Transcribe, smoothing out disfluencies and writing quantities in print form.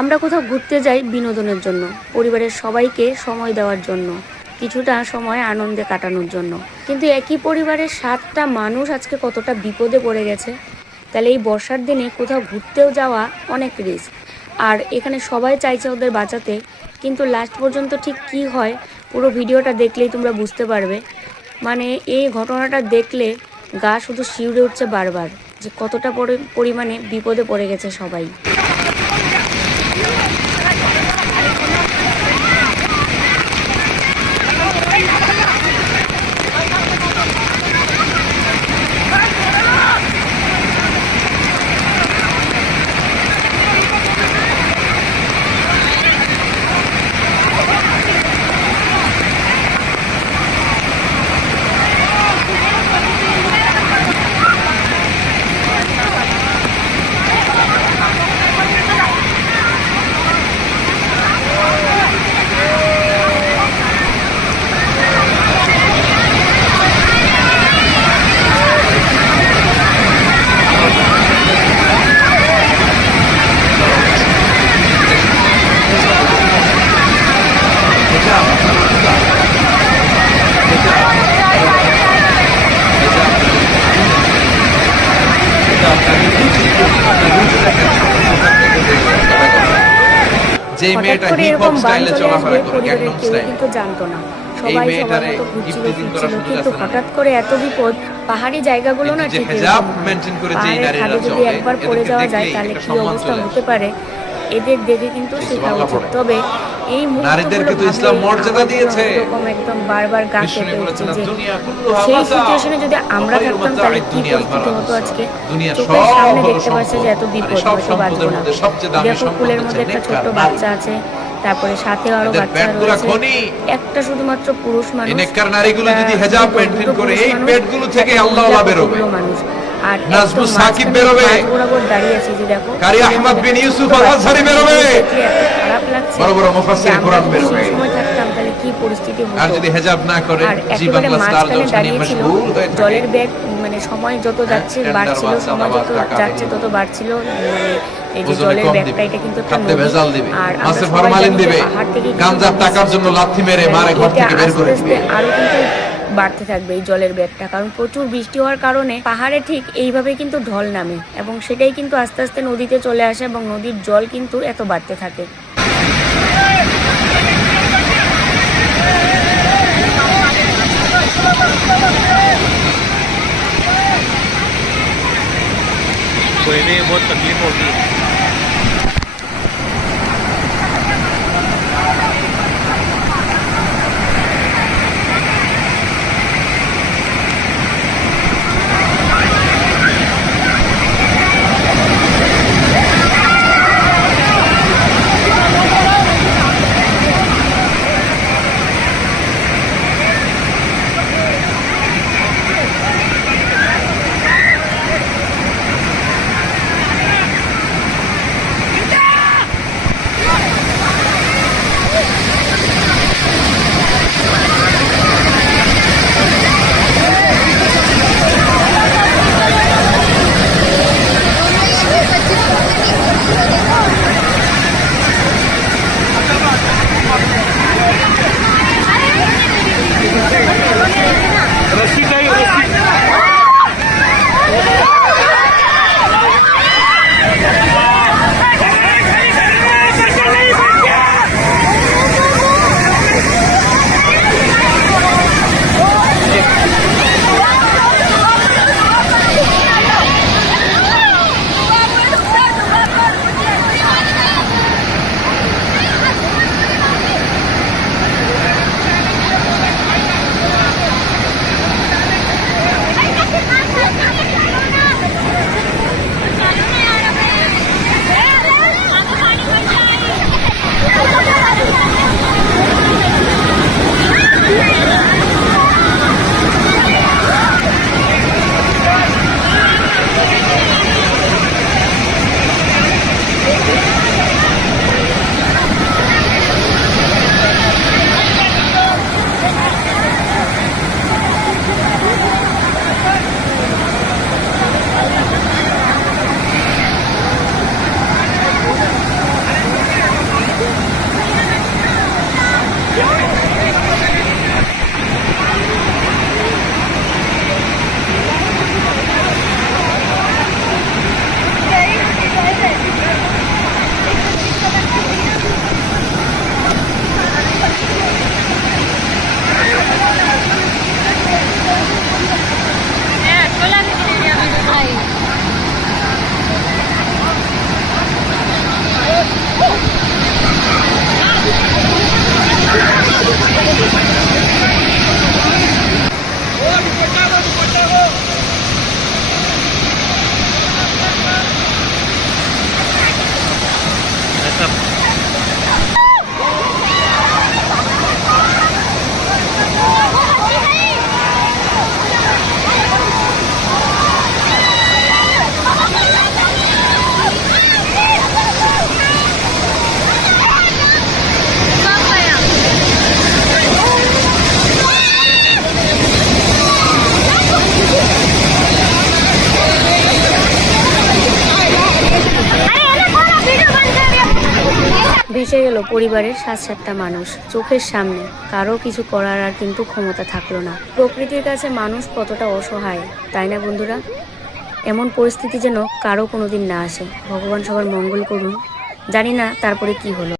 আমরা কোথাও ঘুরতে যাই বিনোদনের জন্য, পরিবারের সবাইকে সময় দেওয়ার জন্য, কিছুটা সময় আনন্দে কাটানোর জন্য। কিন্তু একই পরিবারের 7টা মানুষ আজকে কতটা বিপদে পড়ে গেছে। তাহলে এই বর্ষার দিনে কোথাও ঘুরতেও যাওয়া অনেক রিস্ক। আর এখানে সবাই চাইছে ওদের বাঁচাতে, কিন্তু লাস্ট পর্যন্ত ঠিক কি হয় পুরো ভিডিওটা দেখলেই তোমরা বুঝতে পারবে। মানে এই ঘটনাটা দেখলে গা শুধু শিউরে উঠছে বারবার, যে কতটা পরিমাণে বিপদে পড়ে গেছে সবাই। যে মেয়েটা হিপ হপ স্টাইলে চলাফেরা করে গ্যাংনম স্টাইল কিন্তু জানতো না, সবাই সবার মতো ঘুরছিল ফিরছিল, কিন্তু হঠাৎ করে এত বিপদ। পাহাড়ি জায়গাগুলো না ঠিক পাহাড়ের খাদে যদি একবার পড়ে যাওয়া যায় তাহলে কি অবস্থা হতে পারে এদের দেখে কিন্তু শেখা উচিত। তবে এই নারীদেরকে তো ইসলাম মর্যাদা দিয়েছে, এরকম একদম বারবার গা কেঁপে উঠছে যে সেই সিচুয়েশনে যদি আমরা থাকতাম তাহলে কি পরিস্থিতি হতো আজকে। চোখের সামনে দেখতে পাচ্ছে যে এত বিপদ, হয়তো বাঁচবো না। দেখো কুলের মধ্যে একটা ছোট্ট বাচ্চা আছে, তারপরে সাথে আরো বাচ্চা রয়েছে, একটা শুধুমাত্র পুরুষ মানুষ। নেককার নারীগুলো যদি হিজাব মেইনটেইন করে এই পেটগুলো থেকে আল্লাহওয়ালা বেরোবে, মানুষ। আর নাজমু সাকিব বেরোবে, বরাবর দাঁড়িয়ে আছে যে দেখো কারি আহমদ বিন ইউসুফ আল-আজহারি বেরোবে, খারাপ লাগছে। বড় বড় মুফাসসির কোরআন বেরোবে। সময় থাকতাম তাহলে কি পরিস্থিতি হতো। আর যদি হিজাব না করে জি একেবারে বাংলা স্টার মাঝখানে জলসা নিয়ে দাঁড়িয়েছিল, মশগুল হয়ে থাকে। জলের ব্যাগ মানে সময় যত যাচ্ছে বাড়ছিল, সময় যত যাচ্ছে তত বাড়ছিল। মানে এই যে জলের ব্যাগটা এটা কিন্তু একটা নদী। ভেজাল দিবে, আর মাছে ফরমালিন দিবে, গাঞ্জার টাকার জন্য লাথি মেরে মারে ঘর থেকে বের করে দিবে। আরো কিন্তু বাড়তে থাকবে এই জলের ব্যাগটা, কারণ প্রচুর বৃষ্টি হওয়ার কারণে পাহাড়ে ঠিক এইভাবে কিন্তু ঢল নামে এবং সেটাই কিন্তু আস্তে আস্তে নদীতে চলে আসে এবং নদীর জল কিন্তু এত বাড়তে থাকে। कोई भी बहुत तकलीफ होगी। ভেসে গেল পরিবারের 7-7টা মানুষ চোখের সামনে। কারো কিছু করার আর কিন্তু ক্ষমতা থাকলো না। প্রকৃতির কাছে মানুষ কতটা অসহায়, তাই না বন্ধুরা? এমন পরিস্থিতি যেন কারো কোনোদিন না আসে। ভগবান সবার মঙ্গল করুন। জানি না তারপরে কি হলো।